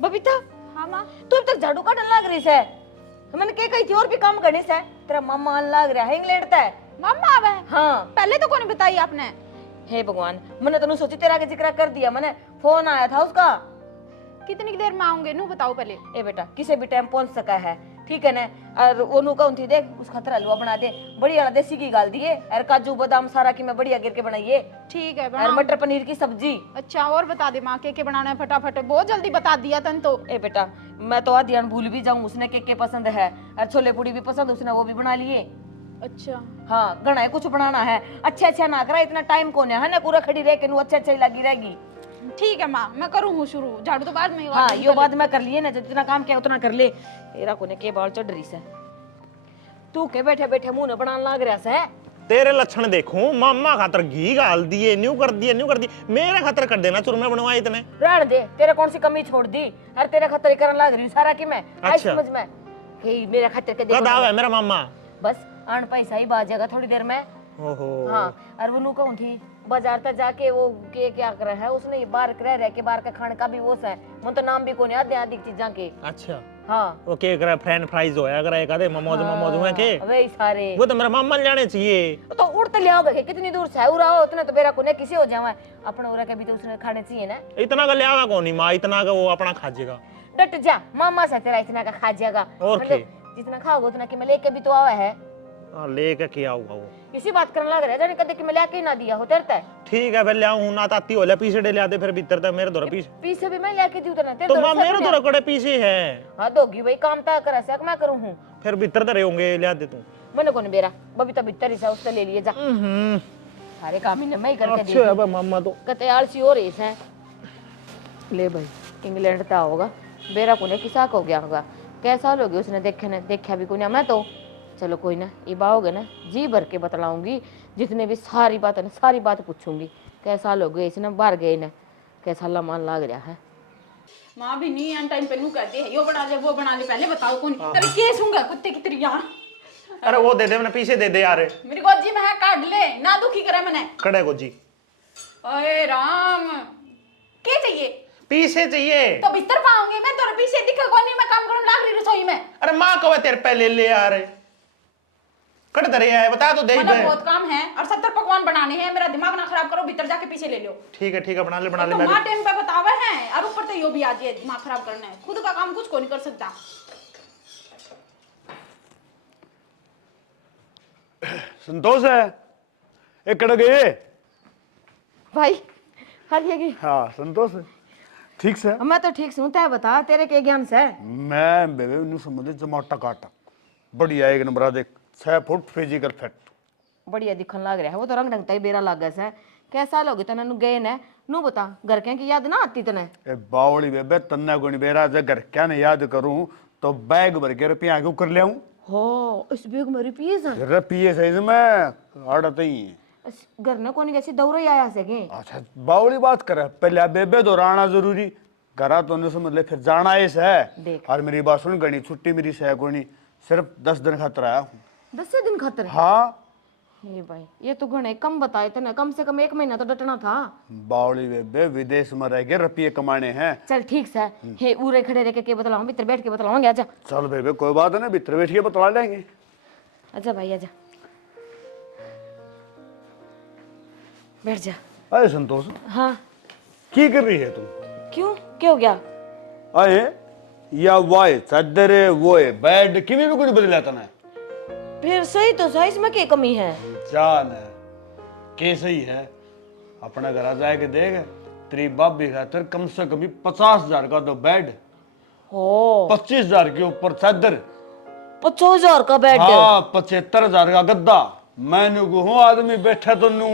बबीता, हाँ माँ। तू अब तक झाड़ू काटने लग रही है। मैंने क्या कही थी और भी काम करने से। तेरा मामा आने लग रहा है, इंग्लैंड है। मम्मा आवे? हाँ। पहले तो कौन बताई आपने? हे भगवान, मैंने तनु सोची तेरा के जिक्र कर दिया। मैंने फोन आया था उसका। कितनी देर में आऊंगे नू बताओ पहले। ए बेटा, किसी भी टाइम पहुंच सका है, ठीक है ना। और वो नु कहूं थी देख उस खतर हलवा बना दे, बढ़िया देसी घी डाल दिए और काजू बादाम सारा की मैं बढ़िया गिर के बनाइए। ठीक है और मटर पनीर की सब्जी। अच्छा और बता दे माँ के बनाना है फटाफट, बहुत जल्दी बता दिया तन तो। ए बेटा, मैं तो आधी भूल भी जाऊं, उसने के पसंद है और छोले पूड़ी भी पसंद, उसने वो भी बना लिए। अच्छा हाँ, घना है कुछ बनाना है। अच्छा ना करा, इतना टाइम कौन है ना, पूरा खड़ी रह के अच्छा लगी रहेगी। ठीक है माँ, मैं करूँ हूँ शुरू, झाड़ू तो बाद में। हाँ, यो बाद में कर लिए ना, जितना काम किया उतना कर ले। तेरा कोने के बाल चढ़ रही से, तू के बैठे बैठे मुंह न बनाने लग रहा से। तेरे लक्षण देखूं, मामा खातर घी गाल दिए, न्यू कर दिए, मेरे खातर कर देना चूरमा बनवाए इतने। रहने दे, तेरे कौन सी कमी छोड़ दी। अरे तेरे खातर करने लग रही सारा की मैं। अच्छा। समझ में हे मेरा खातर के कद आवे मेरा मामा? बस आन पैसा ही बाजेगा थोड़ी देर में। ओहो। हाँ, और वो नू कहूं थी बाजार तक जाके वो के क्या कर रहा है उसने, बाहर रह के बाहर का खाने का भी वो है। मन तो नाम भी कोनी आदे आदि चीजां के। अच्छा। हाँ, वो के करे फ्रेंच फ्राइज होया करे कदे मोमोज हुए के। वही सारे वो तो मेरा मामा जाने चाहिए। तो उड़ते ले आओगे कितनी दूर से है उरा हो, उतना तो बेरा कोने किसी हो जावा अपने उरा के भी तो उसने खाने चाहिए ना। इतना का ले आवा कौन माँ, इतना का वो अपना खाजेगा। डट जा, मामा से तेरा इतना का खा जाएगा। और मतलब जितना खाओगे उतना कि मैं लेके भी तो आवा है। लेके क्या आऊंगा वो? इसी बात करने लग रहा है, जाने कदे कि मैं लेके ही ना दिया हो तेरता है। ठीक है फिर ले आऊं ना, ताती हो ले पीछे ले आते फिर भीतर तक मेरे दौरा पीछे। पीछे भी मैं लेके दी उतना तेरे तो मां मेरे दौरा कड़े पीछे है। हां दोगी भाई, काम ता करे से मैं करूं हूं। फिर भीतर तक होंगे ले आते तू। मैंने कोने बेरा बबीता भीतर ही से उससे ले लिए जा। सारे काम ही मैं ही करके दे। अच्छा अब मामा तो कते आलसी हो रही है। ले भाई, इंग्लैंड ता होगा बेरा कोने किसा को गया होगा, कैसा लोगे उसने देखा भी कोई ना। मैं तो चलो कोई ना, ये बाओगे ना जी भर के बतलाऊंगी, जितने भी सारी बात है ना सारी बात पूछूंगी। कैसा लोगे इसने बाहर गए ना, कैसा लमान लग रहा है। माँ भी नहीं एन टाइम पे नू कहते हैं यो बना ले वो बना ले, पहले बताओ कौन। अरे केस होगा कुत्ते की तरह यहाँ। अरे वो दे दे, मैंने पीछे दे दे यार। मेरी गोजी में है, काट ले ना, दुखी करे मैंने। कड़े को जी। अरे राम, क्या चाहिए? पीछे चाहिए तो बिस्तर पाऊंगी मैं, तेरे पीछे दिखा कौन नहीं, मैं काम करने लग रही रसोई में। अरे माँ कब तेरे पहले ले यार, कट दरे है बता तो दे दे। बहुत काम है और 70 पकवान बनाने हैं, मेरा दिमाग ना खराब करो, भीतर जाके पीछे ले लो। ठीक है बना ले तो माँ टाइम पे बतावे हैं और ऊपर से यो भी आज ये दिमाग खराब करना है, खुद का काम कुछ को नहीं कर सकता। संतोष है एक कड़ गए भाई हाल ये हाँ संतोष है ठीक से। मैं तो ठीक हूं, तय बता तेरे के ज्ञान से। मैं बेबे नु संबंधित जमाटा काटा बढ़िया एक नंबर देख 6 फुट फिजिकल फिट बढ़िया दिखन लग रहा है। वो तो रंग ढंगता ही बेरा लागा से। कैसा लोगे तना नु गए ने नु बता, घर के की याद ना आती तने? ए बावली बेबे तन्ना गुणी बेरा जगर क्या ने याद करूं तो बैग भर के रुपया आगे कर ले आऊं। हो इस बेग मेरी पीस रुपये सही में आड़त ही घर ने कोनी जैसी दौरे आया सके। अच्छा बावली बात करे पहले बेबे दोहराना जरूरी, घरा तो ने समझ ले फिर जाना ऐसा है। देख और मेरी बात सुन, गणी छुट्टी मेरी से कोनी सिर्फ 10 दिन खातर आया हूं। 10 दिन खातर? हाँ हे भाई ये तो घणे कम बताए थे ना, कम से कम 1 महीना तो डटना था। बावली बेबे विदेश में रह के रुपये कमाने हैं। चल ठीक से हे उरे खड़े रह के बतलाऊं, भीतर बैठ के बतलाऊंगे। आजा चल बेबे कोई बात है ना, भीतर बैठ के बतला लेंगे। आजा भाई आजा, बैठ जा। अरे संतोष हाँ की कर रही है तुम? क्यों, क्या हो गया? अरे या वाय चादर है वो है बेड किमी भी कुछ बदलाता ना फिर सही तो सही, इसमें क्या कमी है? जान है कैसे ही है अपना घर जाए के देख तेरी बाबी खातर कम से कम 50,000 का तो बेड हो 25,000 के ऊपर चादर 50,000 का बेड। हाँ 75,000 का गद्दा। मैंने हूँ आदमी बैठा तो नू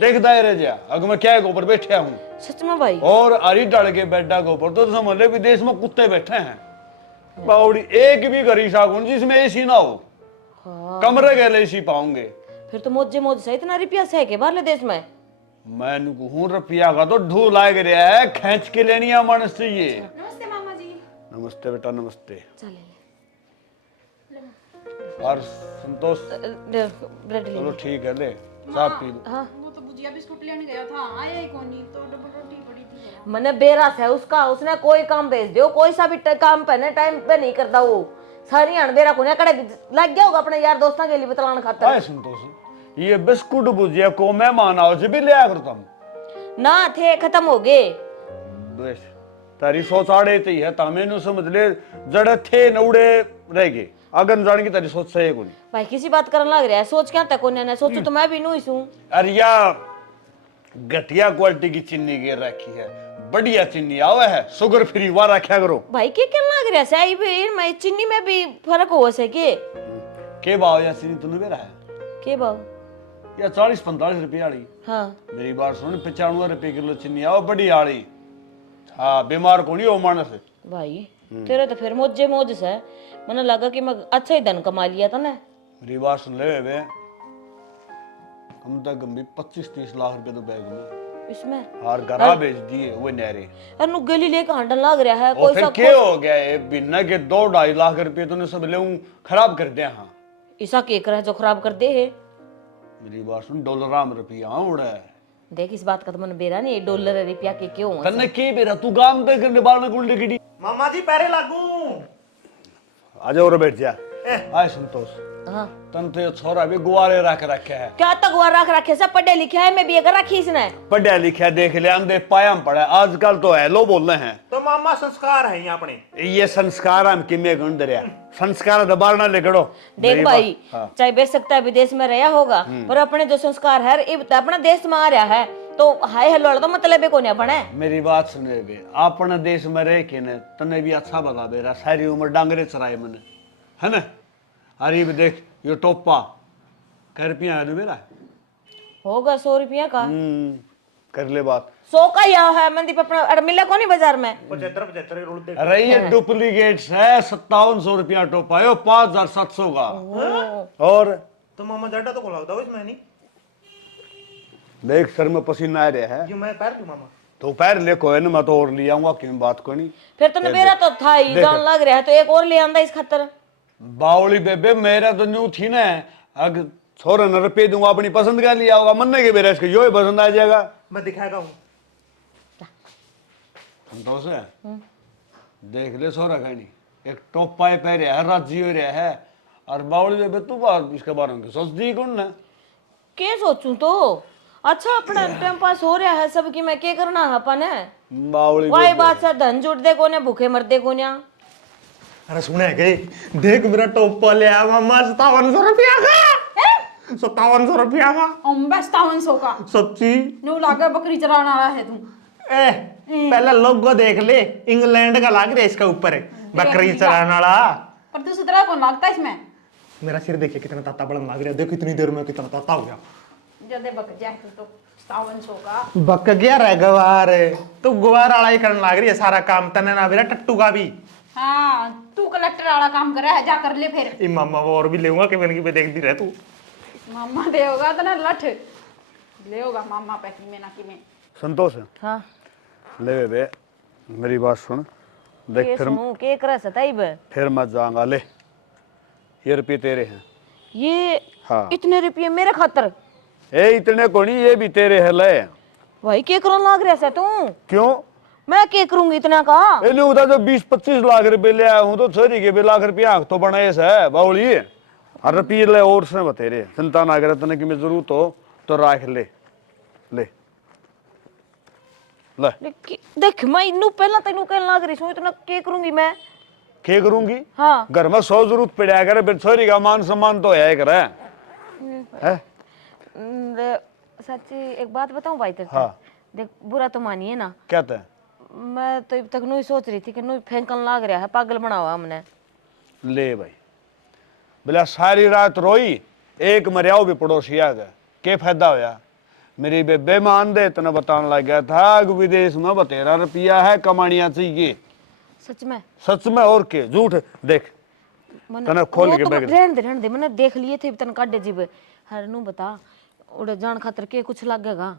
देखता ही रह जा अगर मैं क्या के ऊपर बैठा हूँ। सच में भाई? और अरी डाल के बेडा के ऊपर तो समझ ले विदेश में कुत्ते बैठे हैं। बावड़ी एक भी घरी सागुन जिसमें एसी ना हो। हाँ। कमरे के एसी पाऊंगे। फिर तो मौज से इतना रुपया से के बाहर देश में। मैंने हूँ रुपया का तो ढू लाग रहा है, खेच के लेनी मानस चाहिए। नमस्ते मामा जी। नमस्ते बेटा नमस्ते। चले और संतोष ब्रेड ले। चलो ठीक है ले चाय पी लो। हाँ वो तो भुजिया बिस्कुट लेने गया था, आया ही कौन नहीं, तो डबल रोटी पड़ी थी। मैंने बेरस है उसका, उसने कोई काम भेज दियो, कोई सा भी काम पे टाइम पे नहीं करता वो। सारी अणबेरा को कड़े लग गया होगा अपने यार दोस्तों के लिए बतलाने खातर। आए संतोष ये बिस्कुट भुजिया को मेहमान आओ जी भी लिया कर तुम ना थे खत्म हो गए। बस तारी सोच आड़े थी है तामे नु समझ ले जड़े थे नौड़े रह गए अगन जान की तारी सोच सही कोनी भाई किसी बात करने लग रहा है, सोच क्या तक ने सोचो तो मैं भी नू ही हूं। अरे या घटिया क्वालिटी की चीनी गिर रखी है, बढ़िया चीनी आवे है, शुगर फ्री वा रखा करो। भाई के क्या लग रहा है सही भी मैं चीनी में भी फर्क हो सके के भाव या चीनी तूने मेरा है के भाव? या 40-45 रुपए वाली। हाँ मेरी बात सुन 95 रुपए किलो चीनी आओ बड़ी आड़ी। हाँ बीमार को नहीं हो मानस भाई तेरे तो फिर मौजे मौज से मैंने लगा कि मैं अच्छा ही धन कमा लिया था ना। मेरी बात सुन ले वे कम से कम भी 25-30 लाख रुपए तो बैग में इसमें हार घरा बेच दिए वो नहरे अनु गली लेके हांडन लग रहा है और कोई फिर सब क्या हो गया ये बिना के 2-2.5 लाख रुपए तूने सब ले खराब कर दिया। हाँ ऐसा केक रहा जो खराब कर दे है। मेरी बात सुन डॉलर में रुपया उड़ा है देख इस बात का तो मन बेरा नहीं, डॉलर रुपया के क्यों हुआ? तन्ने के बेरा तू गाम पे करने बाल में गुंडे गिडी मामा जी पैरे लागू। आ जाओ रे बैठ जा। आए संतोष हाँ तन तो छोरा भी गुवारे रख रखे है क्या तक वो रख रखे सब पढ़े लिखे है, मैं भी अगर रखी इसने पढ़ा लिखा देख ले अंधे पाया में पड़ा आजकल तो हेलो बोल रहे हैं तो मामा संस्कार है यहाँ अपने। ये संस्कार हम किमे गुंड रहा संस्कार दबार ना लेकड़ो। देख भाई चाहे बेच सकता है विदेश में रहा होगा पर अपने जो संस्कार है ये अपना देश में आ रहा है तो हाय हेलो तो मतलब को नहीं अपने। मेरी बात सुने बे अपने देश में रह के ने तने भी अच्छा बता बेरा सारी उम्र डांगरे चराए मैंने है ना। अरे भी देख ये टोपा कै रुपया है मेरा होगा 100 रुपया का। कर ले बात 100 का या है मंदी पे अपना मिला कौन बाजार में 75 रोल दे। अरे ये डुप्लीकेट है 5700 रुपया टोपा है 5700 का। और तो मामा जड्डा तो को लगता है इसमें नहीं। देख सर में पसीना आ रहा है ये मैं पैर दूं मामा। तो पैर ले कोई ना मैं तो और ले आऊंगा क्यों बात को नहीं। फिर तो मेरा तो था ही जान लग रहा है तो एक और ले आंदा इस खातर। बावली बेबे मेरा तो न्यू थी ना अग छोरा न रुपये दूंगा अपनी पसंद का लिया होगा मन्ने के बेरा इसको यो ही पसंद आ जाएगा। मैं दिखाएगा हूँ। संतोष है देख ले छोरा का नहीं एक टॉप पाए पह रहा है राजी हो रहा है और बावली बेबे तू बात इसके बारे में सोच दी कौन ना के सोचूं तो अच्छा अपना टाइम पास हो रहा है सबकी मैं क्या करना है अपन है बावली वही बात से धन जुट दे कोने भूखे मर दे कोने। अरे सुने गए देख मेरा टोपा ले आया मामा 5700 रुपया का। 5700 रुपया का अम्बे 5700 का सच्ची। नो लागे बकरी चराने वाला है तू। ए पहले लोगो देख ले इंग्लैंड का लाग रहा है इसका ऊपर बकरी चलाने वाला। पर तू सुतरा कौन लगता है इसमें? मेरा सिर देखिए कितना ताता बड़ा लाग रहा है। देखो इतनी देर में कितना ताता हो गया। जदे बक जाए तो 5700 का बक गया रे गवार तो गवार वाला ही करने लाग रही है सारा काम तने ना मेरा टट्टू का भी। हाँ तू कलेक्टर वाला काम कर रहा है जा कर ले फिर। ई मामा वो और भी लेऊंगा कि मैंने की पे देखती रह तू। मामा दे होगा तो ना लठ ले होगा मामा पे की में ना की में। संतोष है हाँ ले बेबे मेरी बात सुन देख के फिर सुनूं के कर सताई बे फिर मत जाऊंगा ले ये रुपये तेरे हैं। ये हाँ इतने रुपये मेरे खातर ए इतने को नहीं ये भी तेरे है ले भाई के करन लाग रहा है तू? क्यों मैं के करूंगी इतना का? इन्हें उधर जो 20-25 लाख रुपए ले आया हूँ तो छोरी के भी लाख रुपया तो बनाए से बावली हर रुपये ले और से बतेरे चिंता ना करे तने की मैं जरूरत हो तो राख ले ले ले देख मैं इन्नू पहला तेनू कहन लाग रही हूं इतना के करूंगी मैं। के करूंगी हाँ घर में 100 जरूरत पड़ा करे फिर छोरी का मान सम्मान तो है करे है। सच्ची एक बात बताऊं भाई तेरे हाँ। देख बुरा तो मानिए ना कहते हैं मैं तो अब तक नू ही सोच रही थी कि नू फेंकन लाग रहा है पागल बना हुआ हमने। ले भाई बोला सारी रात रोई एक मरियाओ भी पड़ोसी आ गया के फायदा होया मेरी बेबे मान दे तना बताने लग गया था विदेश में 32 रुपया है कमानिया चाहिए सच में सच में और के झूठ देख तने खोल वो के तो बैग रहने दे मैंने देख लिए थे तन काटे जीव हर नू बता उड़े जान खातर के कुछ लगेगा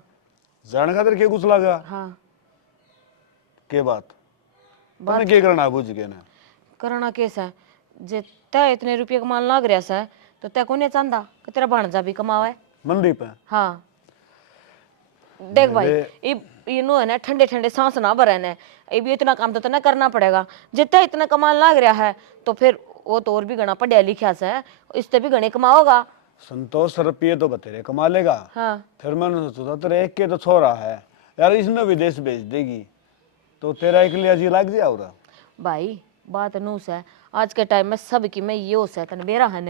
जान खातिर के कुछ लगा हाँ के बात तने के करना बुझ के ना करना केस है जे तय इतने रुपये कमान लाग रहा है तो तय कोने चांदा कि तेरा भाणजा भी कमावे। मंदी पे हाँ देख भाई ये ये नो है ना ठंडे ठंडे सांस ना भरे ने, ये भी इतना काम तो ना करना पड़ेगा। जितना इतना कमाल लाग रहा है तो फिर वो तो और भी गणा पढ़िया लिखा से है, इससे भी गणे कमाओगा। संतोष रुपये तो बतेरे कमा लेगा। हाँ फिर मैंने सोचा तेरे एक के तो छोरा है यार, इसने विदेश भेज देगी तो तेरा एक लिए अजी लग जाए। और भाई बात नूस है, आज के टाइम में सब की मैं ये हो सकता मेरा हन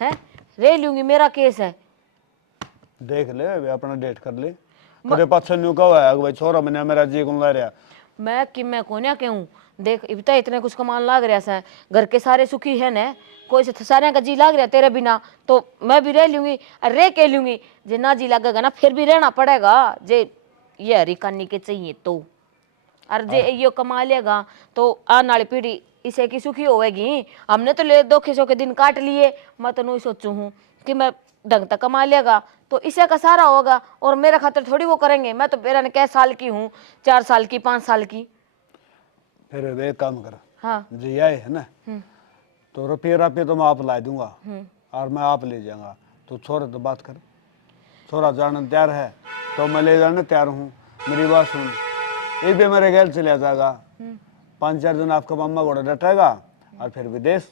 है रे लूंगी, मेरा केस है। देख ले वे अपना डेट कर ले, तेरे पास न्यू कहा है भाई छोरा मैंने मेरा जी कौन ला रहा। मैं कि मैं कोन्या कहूँ, देख इतना इतने कुछ कमान लाग रहा है, घर के सारे सुखी है न, कोई से सारे का जी लाग रहा तेरे बिना तो मैं भी रह लूंगी और रह के लूंगी। जे ना जी लगेगा ना फिर भी रहना पड़ेगा, जे ये हरी करनी के चाहिए तो। और जे यो कमा लेगा तो आने वाली पीढ़ी इसे की सुखी होएगी। हमने तो ले 2 के दिन काट लिए, मैं तो नहीं सोचू हूँ कि मैं ढंग तक कमा लेगा तो इसे का सारा होगा और मेरा खातिर थोड़ी वो करेंगे। मैं तो मेरा कै साल की हूँ, 4 साल की 5 साल की। फिर वे काम कर, हाँ जी आए है ना तो रुपये तो मैं आप ला दूंगा और मैं आप ले जाऊंगा। तो छोरे तो बात कर, छोरा जाने तैयार है तो मैं ले जाने तैयार हूँ। मेरी बात सुन, ये भी मेरे घर चले जाएगा, 5-4 दिन आपका मम्मा घोड़ा डटेगा और फिर विदेश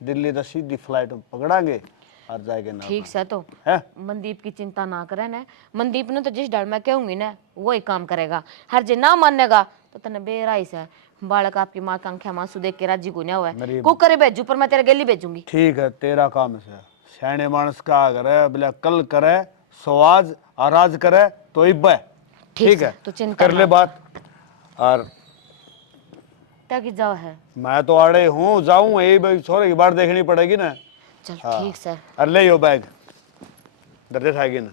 दिल्ली तो सीधी फ्लाइट पकड़ांगे और जाएंगे ना। ठीक से तो है मनदीप की चिंता ना करे ना, मनदीप ने तो जिस डर मैं कहूंगी ना वही काम करेगा। हर जे ना मानेगा तो तने बेराई से बालक आपकी माँ का आंखें मांसू देख के राजी को नहीं हुआ है। कुकर भेजू पर मैं तेरे गली भेजूंगी। ठीक है, तेरा काम से सियाने मानस का करे बोले कल करे सवाज आराज करे तो इब्बे ठीक है तो चिंता कर ले बात। और ताकि जाओ है मैं तो आड़े हूँ जाऊँ, यही भाई छोरे की बात देखनी पड़ेगी ना। चल ठीक से। अरे ले यो बैग दर्द खाएगी ना।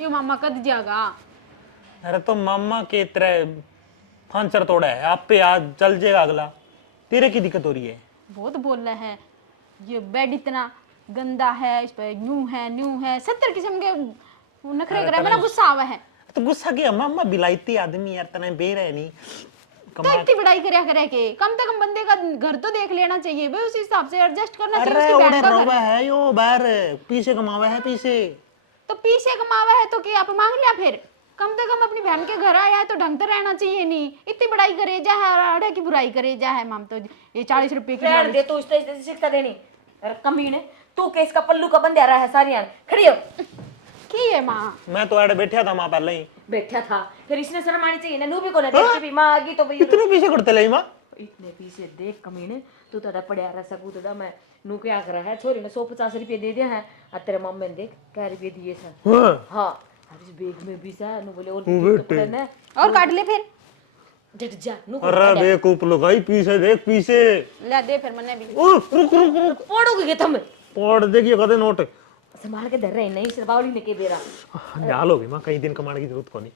यो मामा कद जागा। अरे तो मामा के तरह फांसर तोड़ा है आप पे, आज चल जाएगा अगला। तेरे की दिक्कत हो रही है? बहुत बोल रहे हैं, ये बेड इतना गंदा है, इस पे न्यू है 70 किस्म के नखरे कर मेरा गुस्सा आवा है। तो गुस्सा किया मामा, बिलायती आदमी यार, तने बेर है नहीं तो इतनी बड़ाई करे के कम से कम बंदे का घर तो देख लेना चाहिए भाई, उस हिसाब से एडजस्ट करना चाहिए। अरे उसके ओडे बैठ का रोबा घर है यो बाहर पीछे कमावा है पीछे। तो पीछे कमावा है तो क्या आप मांग लिया? फिर कम से कम अपनी बहन के घर आया है तो ढंग से रहना चाहिए। नहीं इतनी बड़ाई करे जा है, अड़े की बुराई करे जा है। माम तो ये 40 रुपए की रहने दे, तू इस शिक्षा देनी। अरे कमीने तू के इसका पल्लू का बंद आ रहा है सारी यार। खड़ी हो। की है माँ? मैं तो आड़े बैठा था माँ पहले ही। बैठा था फिर इसने शर्म आनी चाहिए ना, नू भी को ना देख के भी मां आ गई तो भाई इतने पीछे करते ले माँ। इतने पीछे देख कमीने तू तड़ा पड़या रहा सकूतड़ा। मैं नू क्या कर रहा है, छोरी ने 150 रुपये दे दिया है और तेरे मम्मी ने देख क्या रुपये दिए सर। हाँ अब इस बैग में भी सा नू बोले और तो पड़े ना और काट ले फिर। जट जा नू अरे बेवकूफ लगाई पीछे देख पीछे। ले दे फिर मैंने भी। रुक रुक रुक पड़ोगे तुम। पौड़ देखिए कदे नोट संभाल के धर रहे नहीं सिर बावली ने के बेरा। जाल होगी माँ, कई दिन कमाने की जरूरत को नहीं।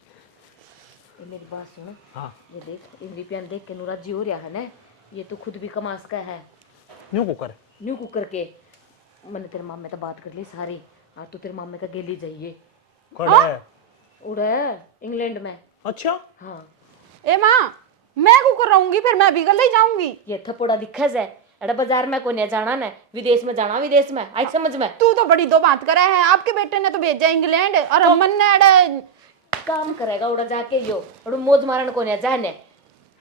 ये मेरी बात सुन, हाँ ये देख इन रुपया देख के नूराज जी हो रहा है ना, ये तो खुद भी कमा सका है। न्यू कुकर न्यू कुकर के मैंने तेरे मामे से बात कर ली सारी। हाँ तो तेरे मामे का गेली जाइए खड़ा है। उड़ा इंग्लैंड में। अच्छा हाँ ए माँ मैं कुकर रहूंगी फिर मैं भी कल ही जाऊंगी। ये थपोड़ा दिखा जाए। अरे बाजार में कोने जाना ना, विदेश में जाना विदेश में आई समझ में। तू तो बड़ी दो बात करा है, आपके बेटे ने तो भेजा इंग्लैंड और अमन ने अड़े काम करेगा उड़ा जाके यो और मौज मारन कोने जाने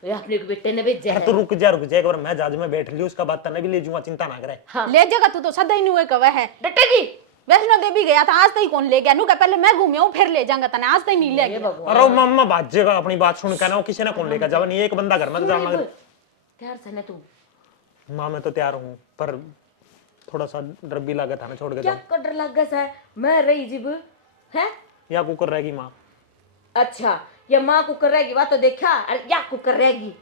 ये अपने के बेटे ने भेजा यार है। तू रुक जा एक बार, मैं जहाज में बैठ लियो, उसका बात तने भी ले जाऊंगा, चिंता ना करे। हाँ ले जाएगा तू तो सदा ही नुए कवा है। डटेगी। वैष्णो देवी गया था आज तक कौन ले गया? नु का पहले मैं घूमे हूं फिर ले जाऊंगा तने, आज तक नहीं ले गया। अरे मम्मा बाजेगा अपनी बात सुन के ना, वो किसी ने कौन लेकर जावा नहीं, एक बंदा घर में जाना। तैयार से ना तू। माँ मैं तो तैयार हूँ पर थोड़ा सा डर भी लगा था ना, छोड़ के क्या जाऊं। कर लग गया है मैं रही जिब है। या कुकर रहेगी माँ? अच्छा ये माँ कुकर रहेगी बात तो देखा। अरे या कुकर रहेगी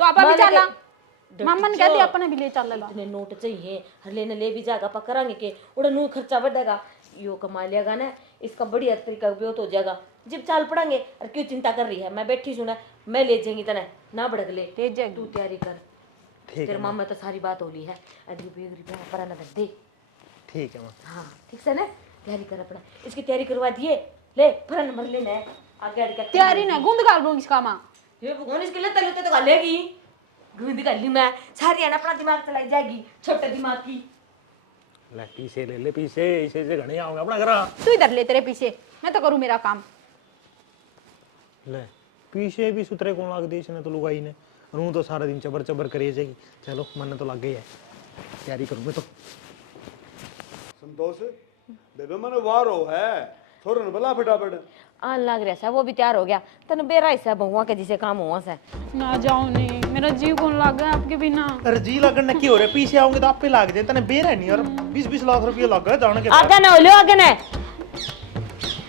तो आप अभी चला डट मामा ने जा। कह दिया अपने भी ले चल ला। इतने नोट चाहिए हर लेने ले भी जाएगा पकड़ांगे के उड़ा नू खर्चा बढ़ेगा। यो कमा लियागा ना, इसका बढ़िया तरीका उपयोग हो जाएगा। जब चाल पड़ांगे और क्यों चिंता कर रही है, मैं बैठी सुना मैं ले जाएंगी तने ना भड़क ले। ले जाएगी। तू तैयारी कर। ठीक तेरे है मामा तो सारी बात होली है। अरे रुपया पर ना दे। ठीक है माँ। हाँ ठीक से ना तैयारी कर अपना, इसकी तैयारी करवा दिए ले फरन भर लेना है आगे आगे तैयारी ना गूंद गाल दूंगी इसका माँ। ये भगवान इसके लिए तले तो गालेगी गूंद कर ली मैं सारी है ना, अपना दिमाग चलाई जाएगी छोटे दिमाग की। ले पीछे ले ले पीछे इसे से घने आऊंगा अपना घर तू इधर ले, तेरे पीछे मैं तो करूँ मेरा काम। ले पीछे भी सुतरे कौन लाग दी इसने तो लुगाई ने रू तो सारा दिन चबर चबर करिए जाएगी। चलो मन तो लग गई है तैयारी करूँ मैं तो। संतोष बेबे मने वारो है थोड़ा न बला फटाफट आन लाग रहा है, वो भी तैयार हो गया। तन बेरा हिस्सा बहुआ के जिसे काम हुआ से ना जाओ नहीं, मेरा जीव कौन लग गया आपके बिना। अरे जी लगन की हो रहा है पीछे आओगे तो आप पे लाग जाए तने बेर है नहीं और 20-20 लाख रुपया लग गए जाने के आगे ना लो आगे ना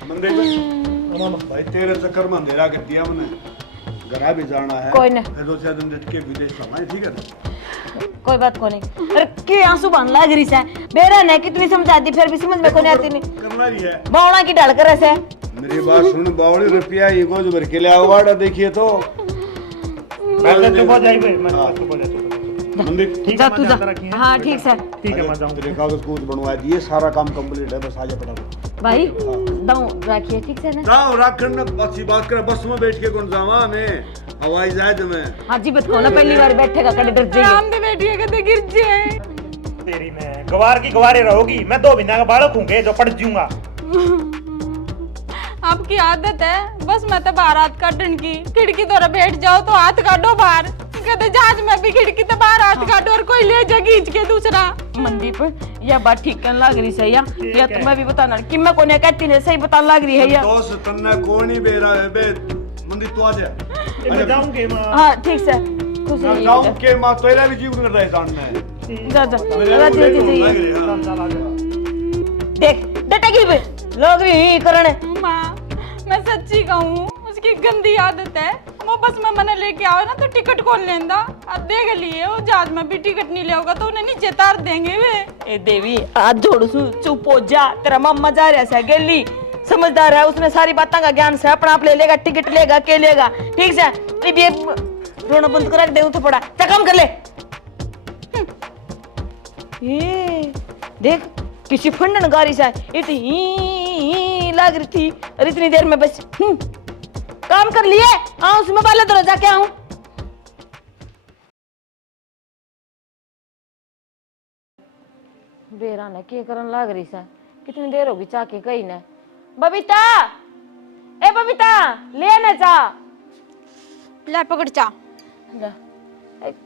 मंदिर भाई तेरे चक्कर में अंधेरा कर दिया मैंने घरा भी जाना है कोई ना। दो चार दिन के विदेश जाना है ठीक है ना कोई बात को नहीं। अरे के आंसू बन लग रही है बेरा ने कितनी समझाती फिर भी समझ में को नहीं आती। नहीं करना ही है बावड़ा की ढल कर ऐसे मेरी बात सुन बावड़ी रुपया ये गोज भर के ले आओ देखिए तो मैं चुप हो जाई भाई मैं चुप हो जा मंदिर ठीक जा है तू मैं जा। अंदर रखी है हाँ ठीक है ठीक है मैं जाऊं तेरे कागज कूच बनवा दिए सारा काम कंप्लीट है बस आ जा फटाफट भाई दाऊ रखिए ठीक से ना। जाओ राखण न अच्छी बात कर बस में बैठ के कौन जावा मैं हवाई जहाज में हाजी बत को ना पहली बार बैठेगा कड़े डर जाइए। आराम से बैठिए कदे गिर जाए। तेरी मैं गवार की गवारे रहोगी मैं 2 महीना का बालक हूंगे जो पड़ जाऊंगा। आपकी आदत है बस मैं तो बाहर हाथ काटन की, खिड़की तोरा बैठ जाओ तो हाथ काटो बाहर, कहते जहाज में भी खिड़की तो बाहर हाथ काटो और कोई ले जा खींच के दूसरा। मनदीप या बात ठीक करने लग रही है या तुम्हें भी बताना कि मैं कोने कहती नहीं सही बता लग रही है या दोस्त तन्ने कौन ही बेरा है बे मंदिर तो आ जा मैं जाऊंगी मां हाँ ठीक से खुश मैं जाऊं के मां तोला भी जीव कर रहा है सामने जा जा देख डटेगी भी लोग रही करने। माँ मैं सच्ची कहूँ उसकी गंदी आदत है, वो बस में मने लेके आओ ना तो टिकट कौन लेंदा। अब देख लिए वो जहाज में भी टिकट नहीं लेगा तो उन्हें नीचे तार देंगे वे। ए देवी आज जोड़ सु चुप हो जा, तेरा मामा जा रहा है गेली समझदार है, उसने सारी बातों का ज्ञान से अपना आप ले लेगा, टिकट लेगा के लेगा ठीक से। अब ये रोना बंद कर दे तो पड़ा क्या काम कर ले। ये देख किसी फंडन गाड़ी से इतनी लग रही थी और इतनी देर में बस काम कर लिए। हाँ उसमें पहले तो जाके आऊं। बेरा ने के करन लाग रही सा कितनी देर होगी चाह के कही ने। बबीता ए बबीता ले ना चाह ले पकड़ चा। ले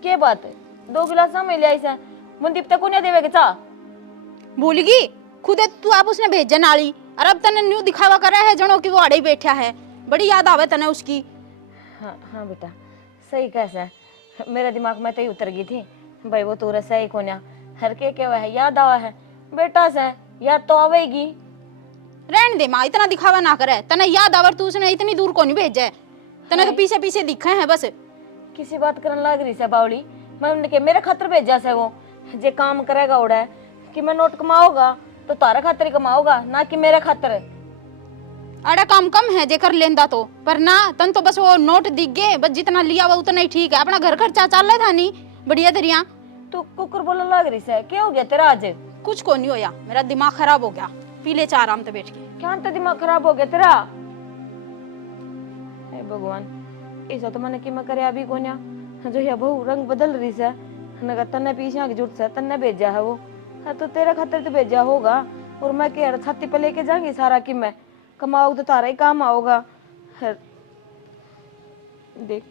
के बात है 2 गिलास में ले आई सा मनदीप तक को नहीं देवे के चाह बोलेगी खुद तू आप उसने भेजा नाली और अब तने न्यू दिखावा कर रहा है जनो कि वो आड़े ही बैठा है, बड़ी याद आवे तने उसकी। हाँ हाँ बेटा सही कैसा है, मेरे दिमाग में तो ही उतर गई थी भाई वो तूरे सही कोन्या हर के वह याद आवा है बेटा से याद तो आवेगी। रहने दे माँ इतना दिखावा ना करे, तने याद आवर तू उसने इतनी दूर को नहीं भेजा है, तने तो पीछे पीछे दिखे हैं बस। किसी बात करने लग रही से बावली मैं उन्हें के मेरे खातर भेजा से वो जे काम करेगा उड़ा है कि मैं नोट कमाऊंगा तो तारा खातर ही कमाऊंगा ना कि मेरे खातर। अड़ा काम कम है जे कर लेंदा तो, पर ना तन तो बस वो नोट दिख गए बस जितना लिया वो उतना ही ठीक है, अपना घर खर्चा चल रहा था नहीं बढ़िया दरिया। तू कुकर बोलने लग रही से क्या हो गया तेरा आज। कुछ को नहीं होया, मेरा दिमाग खराब हो गया, पी ले चाह आराम से बैठ के। क्या तो दिमाग खराब हो गया तेरा। हे भगवान ऐसा तो मैंने कि मैं करे अभी कोन्या जो या बहु रंग बदल रही से नगा तन्ने पीछे जुट से तन्ने भेजा है वो। हाँ तो तेरे खातिर तो भेजा होगा और मैं क्या छाती पे लेके जाऊंगी सारा कि मैं कमाओगे तो तारा ही काम आओगा। देख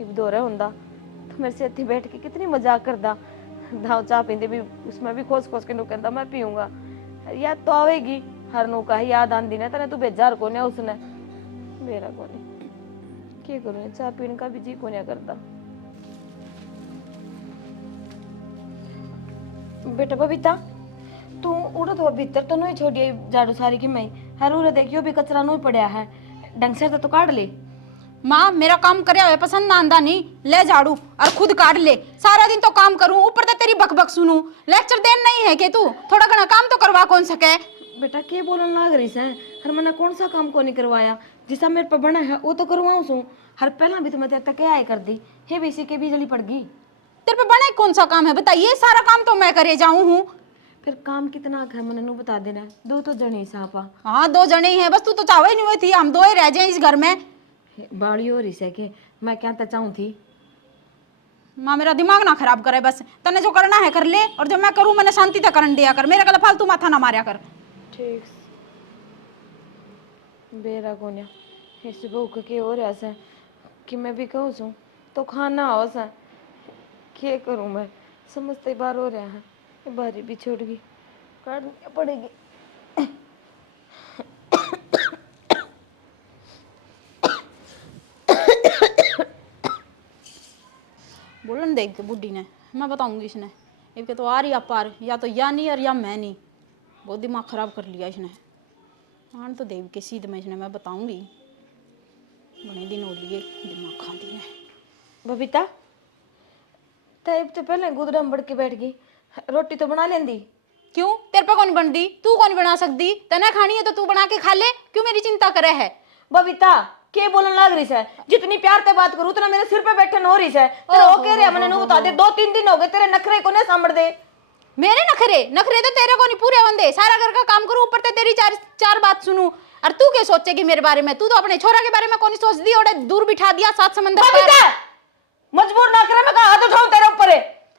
इब दो रहा हुंदा तो मेरे से इतनी बैठ के कितनी मजाक करदा दाव चाह पींदे भी उसमें भी खोस खोस के नु कहंदा मैं पीऊंगा। याद तो आवेगी हर नु का याद आंदी ने तने तू बेजार कोने उसने मेरा कोने के करूं चाह पीने का भी जी कोने करदा। बेटा बबीता तू उड़ा तो भीतर तो नहीं छोड़ी झाड़ू सारी की मैं हर उरे देखियो भी कचरा नहीं पड़ा है ढंग से तो काट ले। माँ मेरा काम करे हुए पसंद ना आंदा नहीं, ले झाड़ू और खुद काट ले, सारा दिन तो काम करूं ऊपर तो तेरी बक बक सुनूं, लेक्चर देन नहीं है के तू थोड़ा घना काम तो करवा कौन सके। बेटा के बोलने लग रही है हर मैंने कौन सा काम को नहीं करवाया जिसा मेरे पर बना है वो तो करवाऊं सू हर पहला भी तो मैं तेरे तक क्या आए कर दी हे बेसी के भी जली पड़ गई। तेरे पे बना कौन सा काम है बताइए, सारा काम तो मैं करे जाऊं हूँ। फिर काम कितना है मैंने नु बता देना 2 तो जने सापा। हाँ 2 जने ही है बस, तू तो चाहे नहीं हुई थी हम 2 ही रह जाए इस घर में। बाड़ी हो रही है कि मैं क्या तो चाहूँ थी माँ मेरा दिमाग ना खराब करे, बस तने जो करना है कर ले, और जो मैं करूँ मैंने शांति तक करन दिया कर, मेरे गला फालतू माथा ना मारिया कर। ठीक बेरा कोन्या इस भूख के हो रहा सा कि मैं भी कहूँ सू तो खाना हो सा क्या करूँ मैं, समझते बार हो रहा है, ये बारी भी छोड़ गई, काटनी पड़ेगी। बोलन देख के बुढ़ी ने, मैं बताऊंगी इसने, इनके तो आ रही पार, या तो या नहीं और या मैं नहीं, बहुत दिमाग खराब कर लिया इसने। आन तो देव के सीध में इसने, मैं बताऊंगी, बड़े दिन हो लिए दिमाग खाती है। बबीता टाइप तो पहले गुदड़ा में बढ़ के बैठ गई, रोटी तो बना लेंदी। क्यों तेरे पे कौन बनती, तू कौन बना सकती, तने खानी है तो तू बना के खा ले, क्यों मेरी चिंता करे है। बबीता के बोलने लग रही है, जितनी प्यार से बात करूं उतना मेरे सिर पे बैठन हो रही है। तेरे हो कह रहे मैंने नु बता दे, 2-3 दिन हो गए तेरे नखरे को ने सांभ दे। मेरे नखरे तो तेरे को नहीं पूरे होंगे, सारा घर का काम करूं ऊपर से तेरी चार बात सुनूं, और तू क्या सोचेगी मेरे बारे में, तू तो अपने छोरा के बारे में कौन सोचती, और दूर बिठा दिया 7 समंदर पार। मजबूर ना करे, मैं कहा हाथ उठाऊं तेरे ऊपर।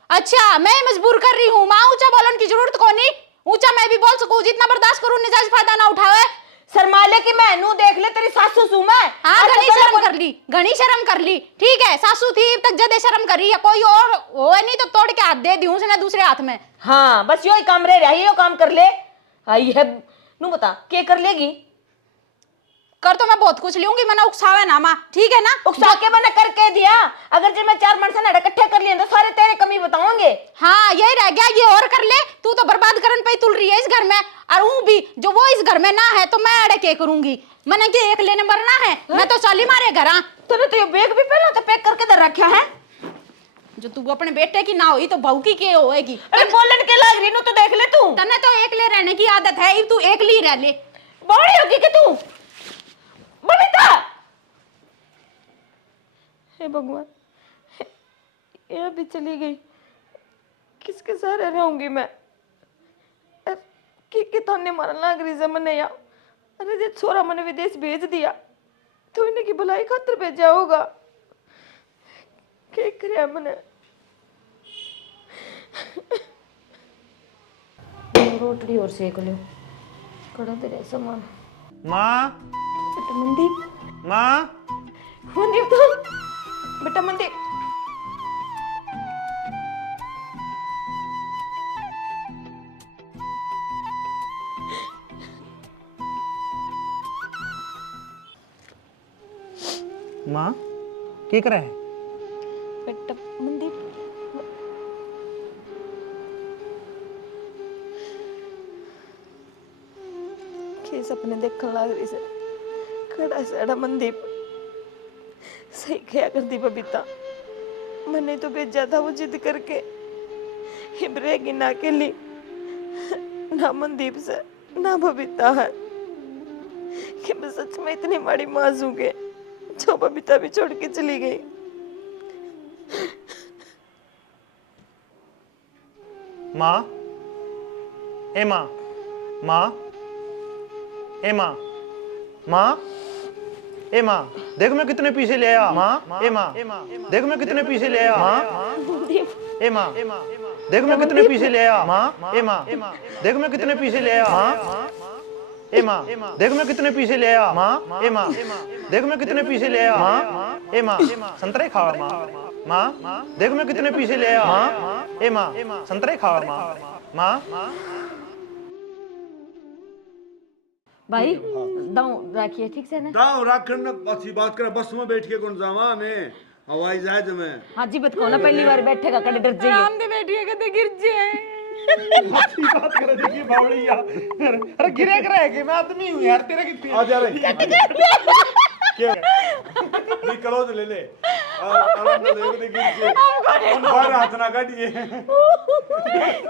अच्छा मैं मजबूर कर रही हूँ, माँ ऊंचा बोलन की जरूरत को नहीं, ऊंचा मैं भी बोल सकूं, जितना बर्दाश्त करूं निजायज फायदा ना उठावे। शर्माले की मैं नू देख ले, तेरी सासू सू मैं। हाँ घनी शर्म कर ली, घनी शर्म कर ली, ठीक है सासू थी तक जदे शर्म कर रही है, कोई और हो नहीं तो तोड़ के हाथ दे दी उसने दूसरे हाथ में। हाँ बस यो ही काम रह रहा है, यो काम कर ले। आई है नू बता के कर लेगी। कर तो मैं बहुत कुछ लूंगी, मैंने उकसावे ना माँ, ठीक है ना, उकसा के मैंने करके दिया, अगर जब मैं 4 मन से इकट्ठे कर लिए तो सारे तेरे कमी बताओगे। हाँ यही रह गया, ये और कर ले, तू तो बर्बाद करन पे तुल रही है इस घर में, और वो भी जो वो इस घर में ना है तो मैं अड़े के करूंगी, मैंने क्या एक लेने मरना है, मैं तो साली मारे घर। तूने तो ये बैग भी पहले तो पैक करके दे रखा है, जो तू अपने बेटे की ना हुई तो बहू की के होएगी। अरे बोलन के लाग रही नू तो देख ले तू, तने तो एक ले रहने की आदत है, तू एक ली रह ले, बड़ी होगी कि तू। बबीता हे भगवान, ये भी चली गई, किसके सहारे रहूंगी मैं। कि थाने मारन लाग रही मैंने या, अरे जे छोरा मैंने विदेश भेज दिया तो इन्हें की भलाई खातर भेजा होगा, क्या करे मैंने। रोटड़ी और सेक लो, कड़ा तेरे सामान। माँ बेटा मनदीप, माँ मनदीप तो बेटा मनदीप। माँ क्या कर रहा है? बेटा मनदीप के सपने देखने लग रही से, खड़ा साड़ा मनदीप सही क्या कर दी बबीता, मैंने तो भेजा था वो जिद करके, हिबरेगी ना अकेली, ना मनदीप से ना बबीता है, कि मैं सच में इतनी बड़ी मासूम के जो बबीता भी छोड़ के चली गई। माँ ए माँ, माँ ए माँ, माँ ए माँ देखो मैं कितने पीछे ले आया। माँ ए माँ देखो मैं कितने पीछे ले आया। माँ ए माँ देखो मैं कितने पीछे ले आया। माँ ए माँ देखो मैं कितने पीछे ले आया। माँ ए माँ देखो मैं कितने पीछे ले आया। माँ ए माँ देखो मैं कितने पीछे ले आया। माँ ए माँ संतरे खा। माँ देखो मैं कितने पीछे ले आया। माँ ए माँ संतरे खा। माँ भाई दाऊ रखिए ठीक से ना। दाव राखन अच्छी बात कर, बस में बैठ के कौन जावा में हवाई जहाज में। हाँ जी बत को ना पहली बार बैठेगा कड़े डर जाइए। आराम से बैठिएगा तो गिर जाए। अच्छी बात कर देखिए बावड़िया। अरे गिरे कर कि मैं आदमी हूँ यार, तेरा कितनी आ जा रे क्या निकलो तो ले ले आराम से देख दे गिर से हम बाहर हाथ ना काटिए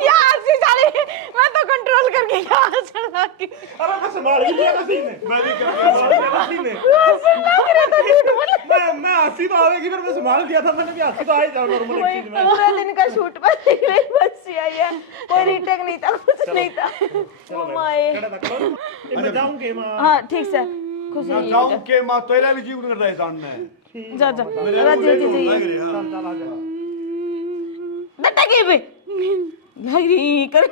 यार से साले मैं तो कंट्रोल करके यहाँ चढ़ा के। अरे मैं संभाल ही लिया किसी ने, मैं भी कर किसी ने। मैं हंसी तो आवेगी फिर मैं संभाल दिया था, मैंने भी हंसी तो आ ही जाओ नॉर्मल एक चीज में। पूरा दिन का शूट पर निकले बस आई है, कोई रीटेक नहीं था कुछ नहीं था। चलो माए खड़ा रखो, मैं जाऊंगी मां। हाँ ठीक से खुशी ना जाऊं के मां तोयला भी जीव कर रहे सामने जा जा राजी जी जी। बे नहीं कर